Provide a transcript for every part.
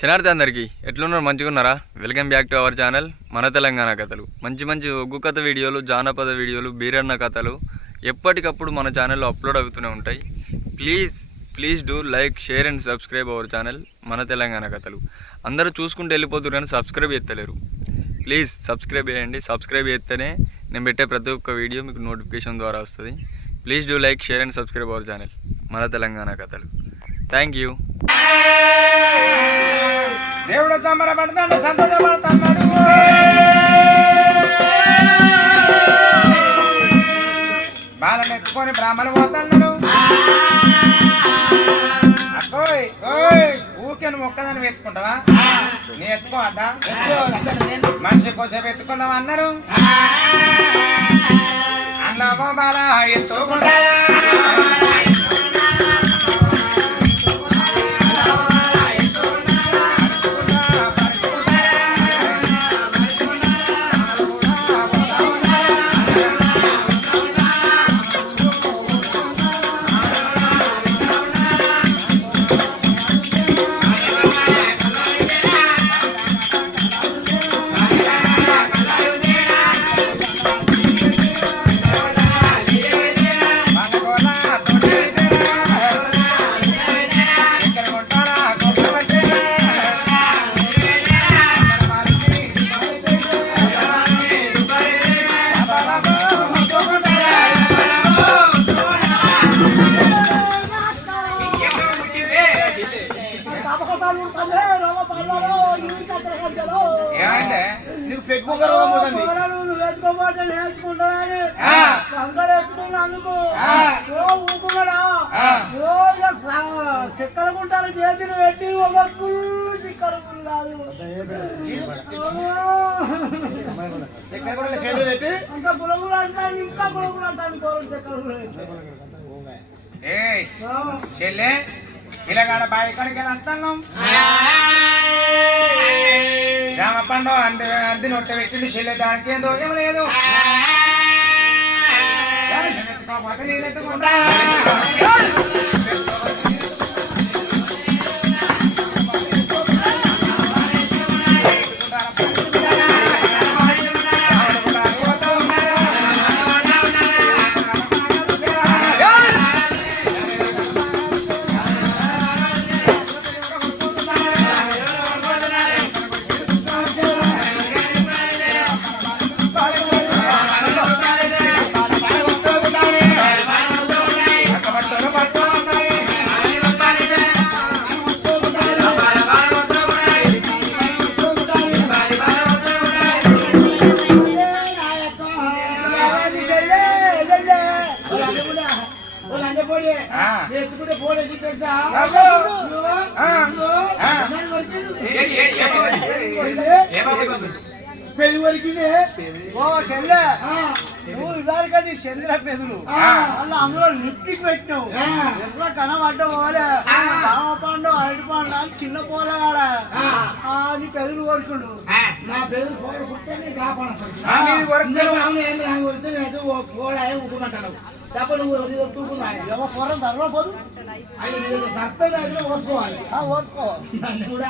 శనార్థి అందరికీ ఎట్లున్నారు? మంచిగా ఉన్నారా? Welcome back to our channel మన తెలంగాణ కథలు. మంచి మంచి ఒగ్గు కథ వీడియోలు, జానపద వీడియోలు, బీరన్న కథలు ఎప్పటికప్పుడు మన ఛానల్లో అప్లోడ్ అవుతూనే ఉంటాయి. Please do like, share and subscribe our channel మన తెలంగాణ కథలు. అందరూ చూసుకుంటూ వెళ్ళిపోతున్నారు కానీ సబ్స్క్రైబ్ చేస్తలేరు. ప్లీజ్ సబ్స్క్రైబ్ చేయండి. సబ్స్క్రైబ్ చేస్తేనే నేను పెట్టే ప్రతి ఒక్క వీడియో మీకు నోటిఫికేషన్ ద్వారా వస్తుంది. Please do like, share and subscribe our channel మన తెలంగాణ కథలు. Thank you. దేవుడు సంబరపడతాడు, సంతోషపడతాడు. బాలను ఎత్తుకొని బ్రాహ్మణులు పోతున్నాడు. అక్కోయ్ ఊరికే నువ్వు ఒక్కదాన్ని వేసుకుంటావా? నీ ఎత్తుకోవద్దా? మనిషి కోసేపు ఎత్తుకుందాం అన్నారు. అన్నావో బాల ఎత్తుకుంటా చిక్కలుకుంటారు చేతులు పెట్టి ఒక చిక్కలు కాదు ఇంకా గులగులు అంటాను, ఇంకా గులగులు అంటాను. చెల్లె ఇలాగాడ బావి కడికి వస్తాను. జామ పండు అంది నొట్ట పెట్టింది. చెల్లె దానికి ఏం దోషం లేదు. పెదు వరకు నువ్వు ఇదారికండి చంద్ర పెదులు అందులో లిప్టిక్ పెట్టినావు. ఎట్లా కనబడ్డ పోలే రామపండు, అరటి పండు అని చిన్న పోలగాడ నీ పెదులు కొడుకుండు. నా పెదులు కొడుకుంటే ఊరుకుంటాను తప్ప నువ్వు తూకున్నాయి పొరం ధరలో పోదు. సత్తా ఓర్చుకోవాలి, ఓర్చుకో నన్ను కూడా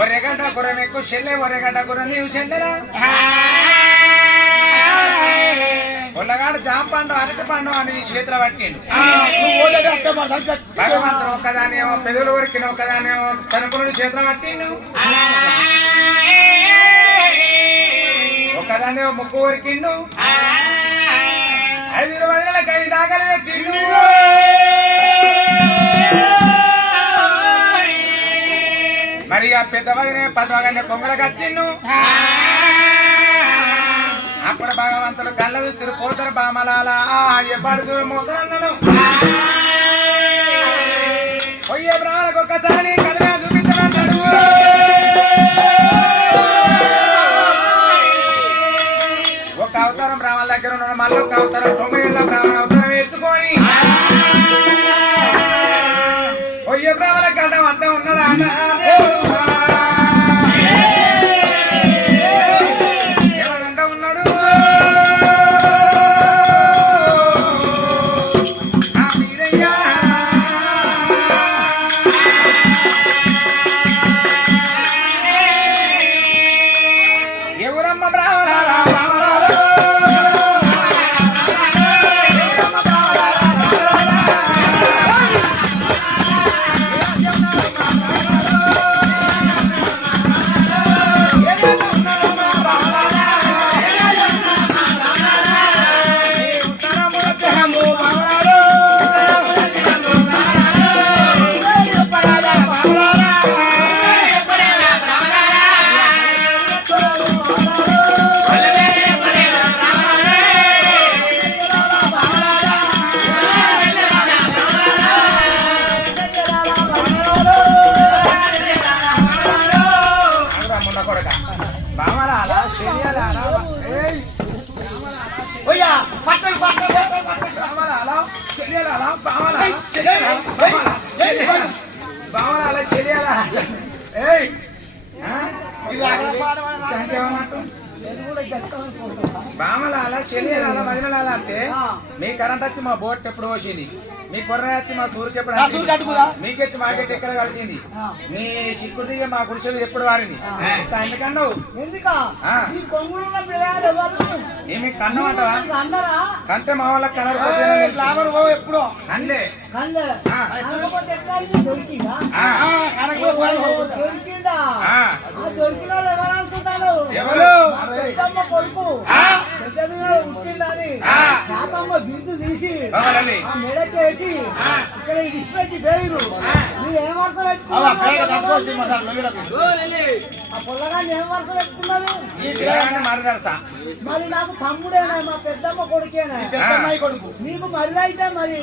ఒర్రెగడ్డ కూర మెక్కు చెల్లె ఒర్రెగడ్డ కూర నీవు చెల్లెరా పొల్లగాడు జామ పండు అరటి పండు అని చేతులు పట్టిండు భగవంతుడు ఒక్కదాని ఏమో పెదవులు కొరికిన ఒక్కదాని ఏమో తనుకునుడు చేతులు పట్టిండు ఒక్కదాని ఏమో ముక్కు కొరికిండు 5 వదిలకి 5 డాకలు పెట్టిండు మరి ఆ పెద్ద వదిన 10 వగనే కొంగలకు వచ్చిండు అప్పుడు భగవంతుడు కళ్ళ చూసి పోతారు బామలాల ఎప్పుడు మోతన్నాడు పొయ్యే బ్రాహ్మణకు ఒక్కసారి కళ్ళ చూపించమన్నాడు ఒక అవతారం బ్రాహ్మణ దగ్గర ఉన్నాడు మళ్ళీ ఒక అవతారం 9 ఏళ్ళ బ్రాహ్మణ అవతారం వేసుకొని పొయ్యే బ్రాహ్మణ గడ్డ వద్ద ఉన్నాడు అన్న బామలాల చెల్లియాల మదిమలాల అంటే మీ కరెంట్ వచ్చి మా బోట్ ఎప్పుడు వచ్చింది మీ కొర్ర వచ్చి మా సూరికి ఎప్పుడు మీకెచ్చి మాకెట్ ఎక్కడ కలిసింది మీ సిక్కుది మా గుడిసెలు ఎప్పుడు వారింది ఎందుకన్నావు ఏమి కన్నం అంటావా కంటే మా వాళ్ళకి కలర్ ఎప్పుడు కండే ఎవరు బిందు తీసి మెడకేసి ఇక్కడ ఇచ్చిపెట్టి పేరు మీరు ఏం వర్ష ఆ పొల్లగాన్ని ఏం వర్ష పెట్టుకున్నారు మరి నాకు తమ్ముడేనా మా పెద్దమ్మ కొడుకేనా కొడుకు మీకు మళ్ళీ అయితే మరి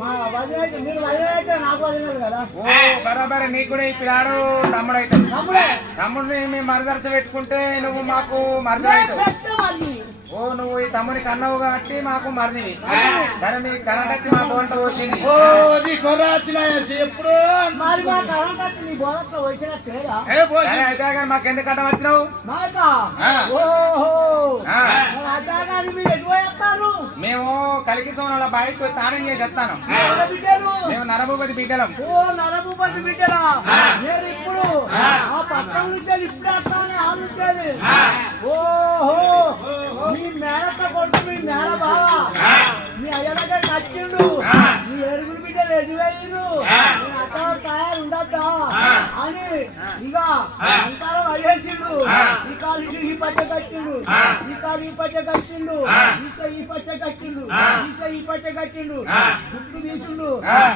మా వదిన అయితే మీరు వదిన అయితే నాకు వదిలేదు కదా బరాబర్ నీకు కూడా ఈ పిల్లాడు తమ్ముడు అయితే తమ్ముడిని మేము మరదర్చ పెట్టుకుంటే నువ్వు మాకు మరదలు ఓ నువ్వు ఈ తమ్ముని కన్నావు కాబట్టి మాకు మరిదివి సరే మీ కరెంట్ వచ్చి మా బోర్ట వచ్చింది ఎప్పుడు మరి మా కరెంట్ వచ్చి నీ బోర్ట వచ్చినట్టు అయితే కానీ మాకు ఎందుకు కట్టం వచ్చినావు మేము కలిగి సోనాల బయటకు తానం చేసి వస్తాను మేము నరభూపతి బిడ్డలం నరభూపతి బిడ్డలా నేను ఇప్పుడు ఆ పట్టణం నుంచి ఇప్పుడు వస్తాను ఆలోచించాలి ఓహో మీ మేనత్త కొడుకు మీ మేన బావా మీ అయ్యలకే కట్టిండు మీ ఎరుగురు బిడ్డలు ఎదువయ్యారు అట్లా తయారు ఉండద్దా అని ఇక అంతరం అయ్యేసిండు ఈ కాలు ఈ పచ్చ కట్టిండు ఈ కాలు ఈ పచ్చ కట్టిండు ఈ పచ్చ కట్టిండు ఈ పచ్చ కట్టిండు గుట్టు తీసుండు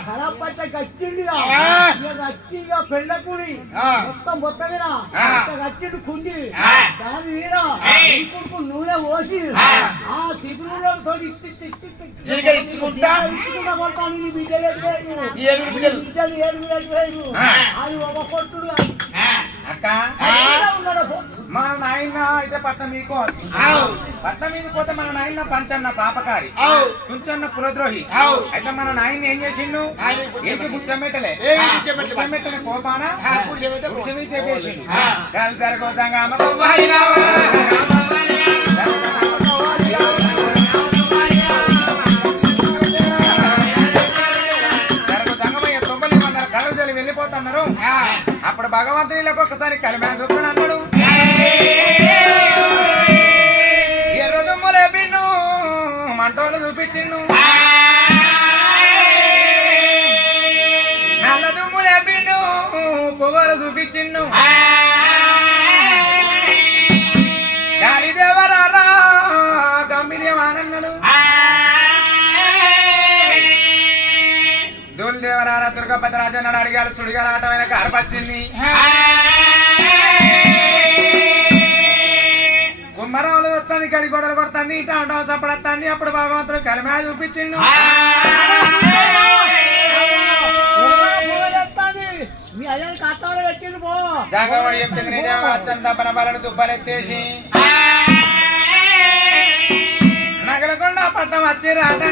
ఖరాబ్ పచ్చ కట్టిండు కట్టి ఇక పెళ్ళకుడి మొత్తం కట్టిండు కుండి దాని మీద నూనె పోసి ఆ సిగ్గులో ఇచ్చుకుంటా కొడతాను నీ బిడ్డలు అది ఒక కొట్టుడు అక్క మన నాయన అయితే పట్నం మీకు పట్నం మీద పోతే మన నాయన పంచన్న పాపకారి కుంచన్న కులద్రోహి అయితే మన నాయన ఏం చేసిండు ఏంటి గుచ్చమెట్టలే గుచ్చమెట్టలే కోపాన చేసిండు జరగోదంగా వెళ్ళిపోతున్నారు అప్పుడు భగవంతునికి ఒక్కసారి కలిమే చూపుతాను అన్నాడు. ఎర్రదుమ్ము లేపిండు మంటోలు చూపించిండు, నల్ల దుమ్ము లేపిండు పొగలు చూపించిండు. గాలిదేవరారా గంభీర్యమానన్నాడు, దూలదేవరారా దుర్గపతి రాజు అన్నాడు. అడిగారు సుడిగారు ఆటమైన కార్పచ్చింది. కుమ్మరావులు వస్తుంది, కడి గొడవలు కొడుతుంది, ఇట ఉంటాం చప్పడొస్తుంది. అప్పుడు భగవంతుడు కలిమే చూపించిండు. మీ అయ్యా కట్టాలు పెట్టిండు పో. జాగవాడు చెప్పింది నిజం. అచ్చంత పనబలను దుబ్బలెత్తేసి నగలకొండ పట్టం వచ్చి రాట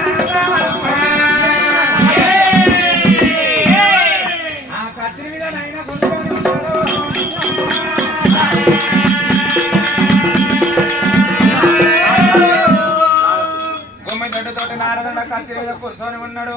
ఆ కత్తి మీద నైనా గుమ్మి దొడ్డుతోటి నారదండ కత్తి మీద కూర్చొని ఉన్నాడు.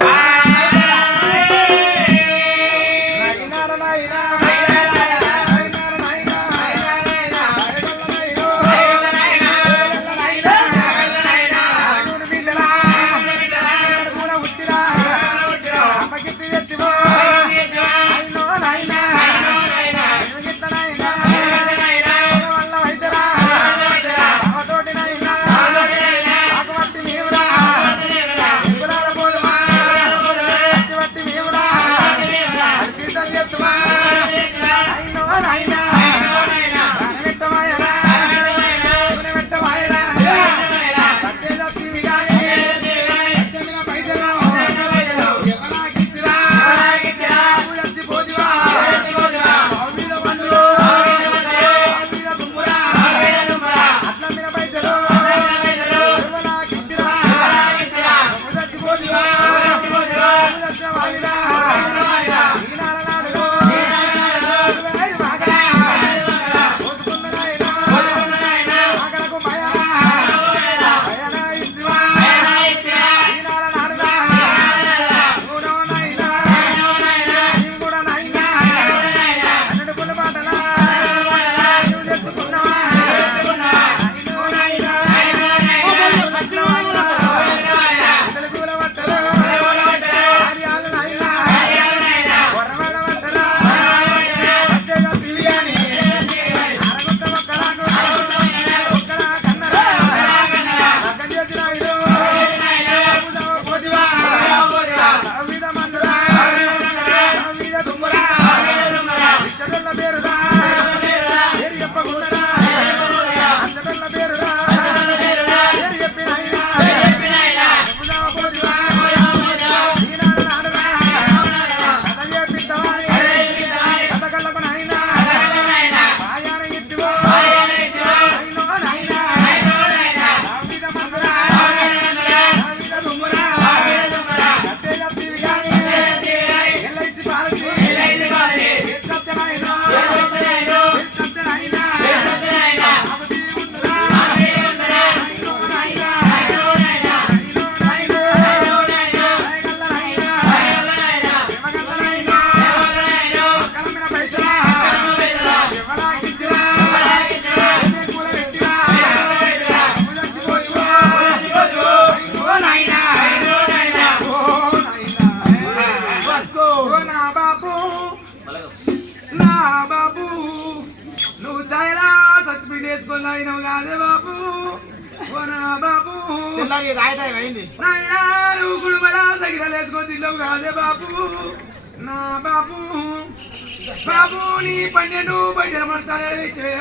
బాబు నీ 12 బయటలు పడతానే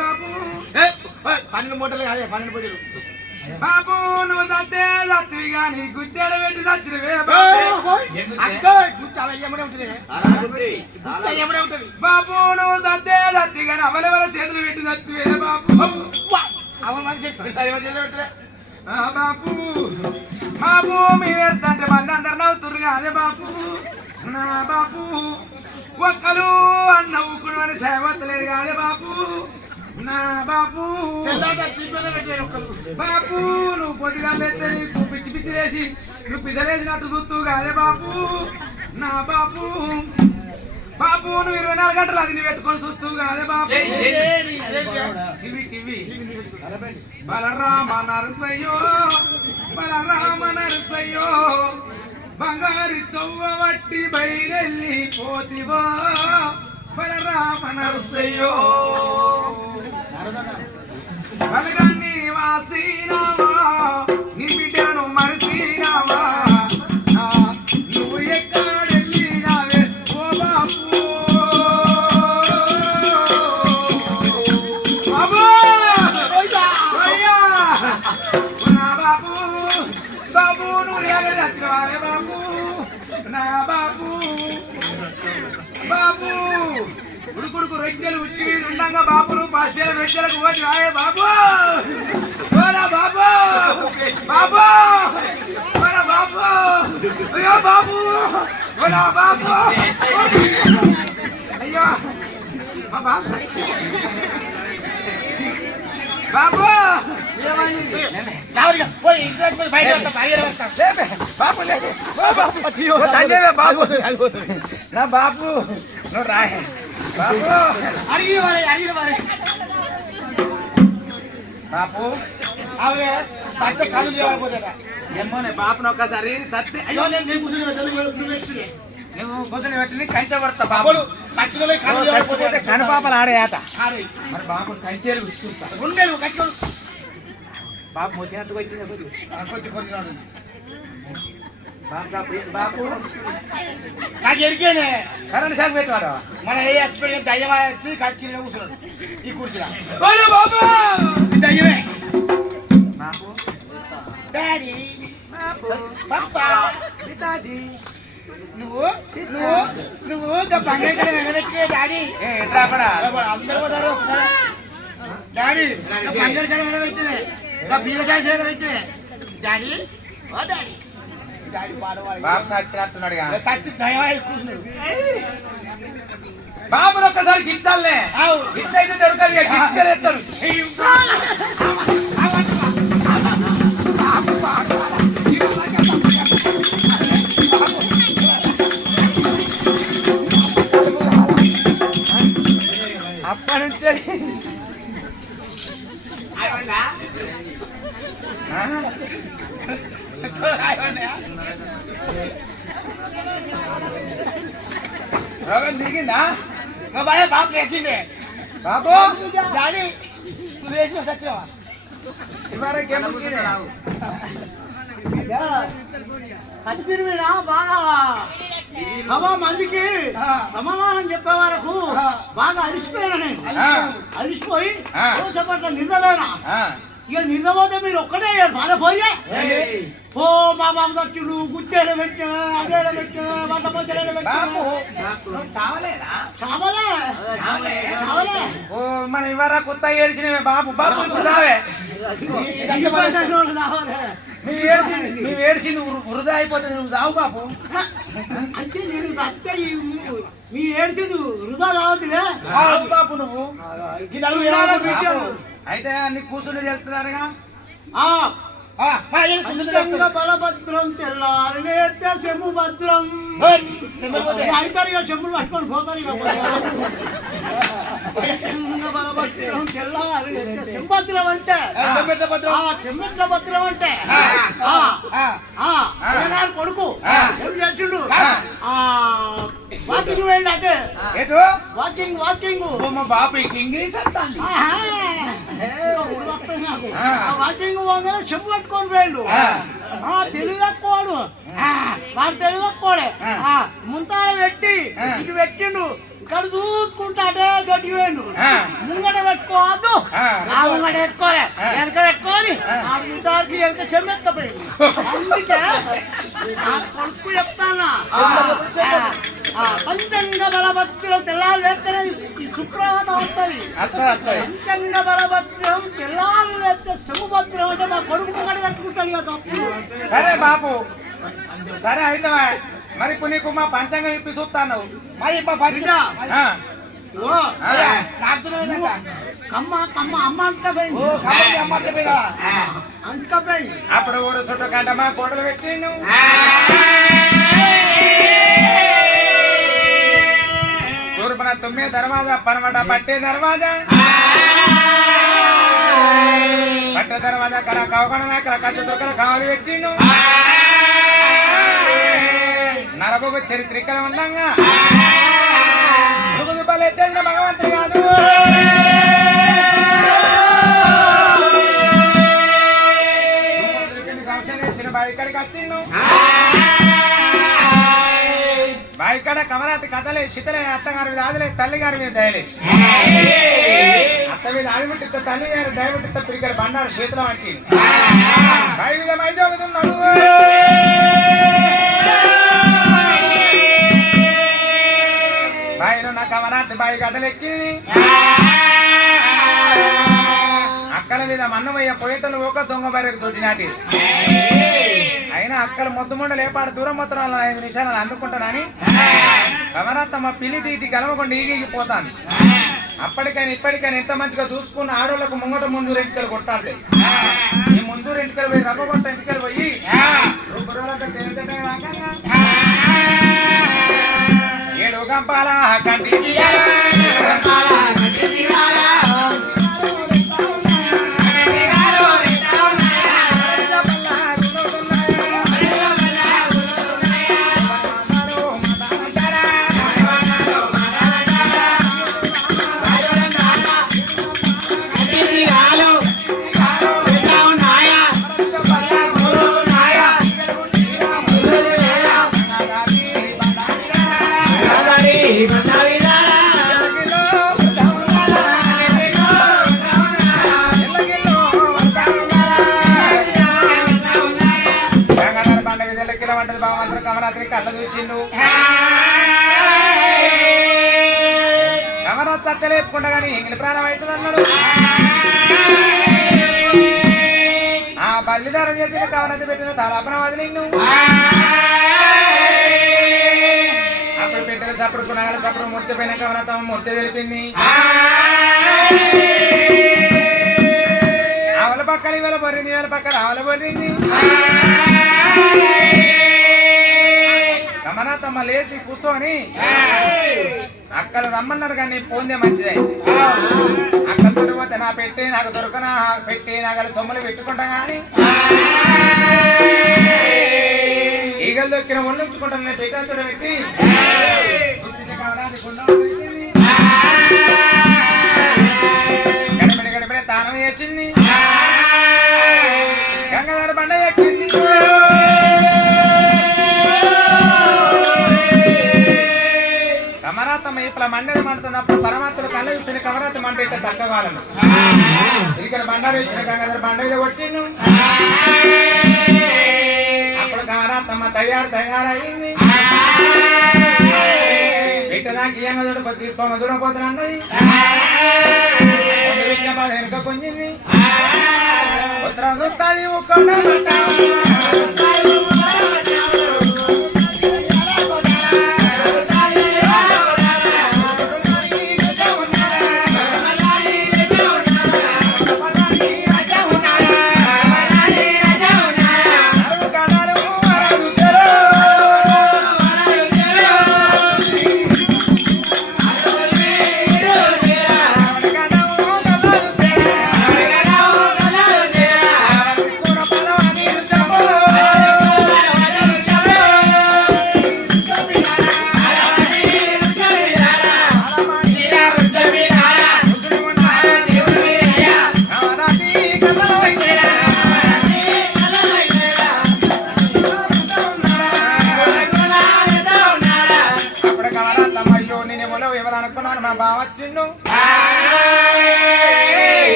బాబు. 12 మూటలు కాదే 12 బయటలు. బాబు నువ్వు సత్తే సత్తివి కానీ గుచ్చాడు పెట్టి సచ్చినవే బాబు. నువ్వు సత్తే సత్తి కానీ అవల వల్ల చేతులు పెట్టి సచ్చివే బాబు. బాబు బాబు మీరు ఎడతంటే మంది అందరు నవ్వుతురు కాదే బాబు. నా బాబు ఒక్కలు అన్న ఊకుడు అని సేవత్తలేరు కాదే బాబు. నా బాబు బాబు నువ్వు పొద్దుగాలేస్తే నీకు పిచ్చి పిచ్చి వేసి నువ్వు పిచ్చలేసినట్టు చూస్తూ కాదే బాబు. నా బాబు బాపు నువ్వు 24 గంటలు అది నువ్వు పెట్టుకొని చూస్తూ కాదే బాపు టీవీ బలరామ నరసయ్యో బలరామ నరసయ్యో బంగారి తొవ్వ వట్టి బయలెల్లి పోతివో బలరామ నరసయ్యో బలరాన్ని వాసినావా నీ బిడ్డను మరచినావా నువ్వు ఎక్కడెళ్ళినావే ఓ బాపు బాబు నా బాబు బాబు నువ్వు ఎక్కడ వచ్చినవారే బాబు నా బాబు బాబు ఉడుకుడుకు రొట్టెలు ఉచ్చి ఉండగా బాబులు పాస్పేల రొట్టెలకు పోటీ రాయే బాబు ఓరా బాబు బాబు ఓరా బాబు అయ్యో బాబు ఓరా బాబు అయ్యో మా బాబు బాబు నా బాబు నువ్వు రాయ బాబు బాపు అవే సత్య కళ్ళు చేయకపోతే ఏమోనే బాపును ఒక్కసారి సత్య అయ్యో నువ్వు బుద్ధుని పెట్టి కంచె పడతా బాబులు కనపాపలు ఆడే ఆట మరి బాబు కంచెలు చూస్తా ఉండేది బాబు వచ్చినట్టుగా వచ్చింది బాపు నాకు ఎరికేనే కరెంట్ షాక్ పెట్టాడు మన ఏ ఎక్స్పీరియన్స్ దయ్యం వచ్చి కలిసి కూర్చున్నాడు ఈ కూర్చున్నా బాబు దయ్యమే బాపు డాడీ పాపా పితాజీ నువ్వు నువ్వు నువ్వు బంగారు నిలబెట్టుకే డాడీ ఎట్లా పడా అందరూ పోతారు డాడీ బంగారు కడ నిలబెట్టినే బీరకాయ నిలబెట్టినే డాడీ ఓ డాడీ డాడీ పాడవాడు బాబు సచ్చినట్టున్నాడు సచ్చి దయ్యం కూర్చున్నాడు బాబుని ఒక్కసారి గిట్టాలే గిట్ అయితే దొరకదు గిట్టేస్తారు అప్పటి నుంచి రోగం దిగిందా మా బాయ్ బాబు వేసిండే బాబు డాడీ నువ్వు వేసిన సచ్చినావా కచ్చిరినా బాగా సభా మందికి సమాధానం చెప్పే వరకు బాగా అలిసిపోయాను నేను అలిసిపోయి చెప్పట్ల నిజమేనా ఇక నిజమైతే మీరు ఒక్కటే బాధపోయే ఓ మా బాబు దచ్చుడు గుచ్చేడ పెట్టా అదేడ పెట్టా వంట పొచ్చలేడ పెట్టా చావలే ఓ మన ఇవర కొత్త ఏడ్చినవే బాబు బాబు రావే నువ్వు ఏడ్చింది వృధా అయిపోతుంది నువ్వు చావు బాబు అంటే నేను అత్తే మీ ఏడ్చింది వృధా కావద్దులే బాబు నువ్వు అయితే నీ కూర్చుని చేస్తున్నారుగా బలభద్రం తెల్లారనే శము భద్రం అవుతారు ఇక చెమ్ములు పట్టుకొని పోతారు ఇక బలభద్రం తెల్లారనే శంభద్రం అంటే చెమ్మెట్ల భద్రం అంటే కొడుకు ఏం చేసిండు వాకింగ్ వెళ్ళి అంటే వాకింగ్ మా బాబు ఇంగ్లీష్ వస్తాంది వాకింగ్ పోగానే చెప్పు పట్టుకొని పోయిండు తెలుగు తక్కువాడు వాడు తెలుగు తక్కువడే ముంతాడ పెట్టి ఇటు పెట్టిండు ఇక్కడ చూసుకుంటాడే దొడ్డి పోయిండు ముంగట పెట్టుకోవద్దు ముంగట పెట్టుకోలే వెనక పెట్టుకొని ఆడికి వెనక చెమ్మెత్తపోయిండు అందుకే కొడుకు చెప్తానా పంచంగ బలభద్రం తెల్లాలు వేస్తేనే ఈ సుప్రభాతం వస్తుంది పంచంగ బలభద్రం తెల్లాలు వేస్తే శముభద్రం అంటే మా కొడుకు ముంగట కట్టుకుంటాడు కదా సరే బాబు సరే అయితే మరి ఇప్పుడు నీకు మా పంచాంగం ఇప్పి చూస్తాను మరి కమ్మ కమ్మ అమ్మ అంటపోయింది అంటపోయింది అప్పుడు ఊరు చుట్టూ కంట మా ఫోటోలు పెట్టి తూర్పున తుమ్మే దర్వాజా పనమట పట్టే దర్వాజా పట్టే దర్వాజా కడ కవకణ అక్కడ కచ్చ దొరకల కావాలి పెట్టిండు నరబొగ చరిత్రికలు ఉండంగా బలెత్తిన భగవంతుడు కాదు బాయికడికి వచ్చిండు బాయికడ కమరాతి కథలే శితలే అత్తగారి మీద ఆదిలే తల్లి గారి మీద దయలే అత్త మీద ఆదిముట్టిత తల్లి గారి దయముట్టిత పిడికడ బండారు చేతిలో పట్టి బాయి మీద మైదోగుతున్నాడు బాయిలో నా కమరాతి బాయి కథలెక్కి అక్కల మీద మన్నమయ్య పోయేతలు ఒక దొంగ బయటకు దొడ్డినాటి అయినా అక్కలు మొద్దుముండ లేపాడు దూరం మొత్తం 5 నిమిషాలు అందుకుంటానని కమరాత్తమ్మ పిల్లి తీటి గలవకుండా ఈగిపోతాను అప్పటికైనా ఇప్పటికైనా ఎంత మంచిగా చూసుకున్న ఆడోళ్లకు ముందు రెంటికలు కొట్టాలి ఈ ముందు రెంటికలు పోయి రబ్బ కొట్ట ఎంటికలు పోయి ఏడు గంపాల కంటి కళ్ళ చూసిండు కమరా చక్కలేపుకుండా కానీ ఇంగిలి ప్రాణం అవుతుంది అన్నాడు ఆ బల్లిదారం చేసిన కవనది పెట్టిన తలాపన వదిలిండు అప్పుడు పెట్టిన చప్పుడు నాగల చప్పుడు ముర్చిపోయిన కవనతం ముర్చ తెలిపింది ఆవల పక్కన ఇవాళ బొర్రింది ఇవాళ పక్కన ఆవల బొర్రింది కమరాతమ్మ లేచి కూర్చొని అక్కలు రమ్మన్నారు కానీ పోందే మంచిదే అక్కలతో పోతే నా పెట్టి నాకు దొరకనా పెట్టి నాకు సొమ్ములు పెట్టుకుంటా గాని ఈగలు దొక్కిన ఒళ్ళుంచుకుంటాను నేను పెట్టాతో పెట్టి గడిపడి గడిపడే తానం చేసింది గంగాధర బండ ఎక్కింది కమరాతమ్మ ఇప్పుడు మండలి మండుతున్నప్పుడు పరమాత్ముడు కళ్ళ చూసిన కమరాత మంట ఇట్లా తగ్గవాలను ఇక్కడ బండారు ఇచ్చిన గంగాధర బండ మీద కొట్టిండు అప్పుడు కమరాతమ్మ తయారయింది ఇట్ట నాకు ఏం తీసుకోమ చూడకపోతున్నా అన్నది వెనుక కొంచింది ఉత్తరం చూస్తాది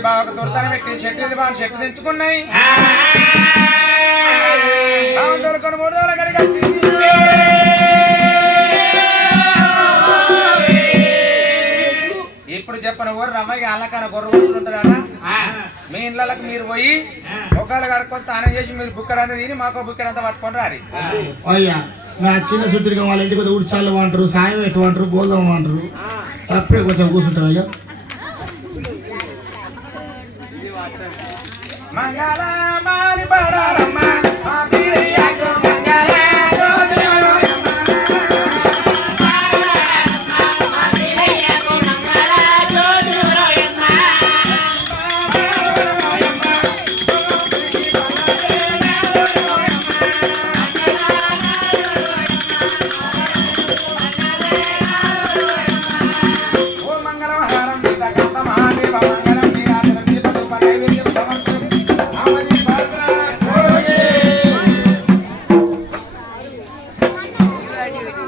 బావకు దొరతనం పెట్టి చెట్టు బాగా చెట్టు తెచ్చుకున్నాయి దొరకని 3 రోజుల గడికి వచ్చింది ఇప్పుడు చెప్పను ఊరు రమ్మకి అల్లకన గొర్రె కూర్చుని ఉంటుందట మీ ఇళ్ళకి మీరు పోయి ఒకళ్ళు కడుక్కొని తానం చేసి మీరు బుక్కడంతా తిని మాకు బుక్కడంతా పట్టుకొని రారి అయ్యా నా చిన్న సుట్టిగా వాళ్ళ ఇంటికి కొద్దిగా ఉడిచాలు అంటారు సాయం ఎటు అంటారు బోల్దాం అంటారు తప్పే కొంచెం కూర్చుంటారు అయ్యా మంగళ మారి పడాల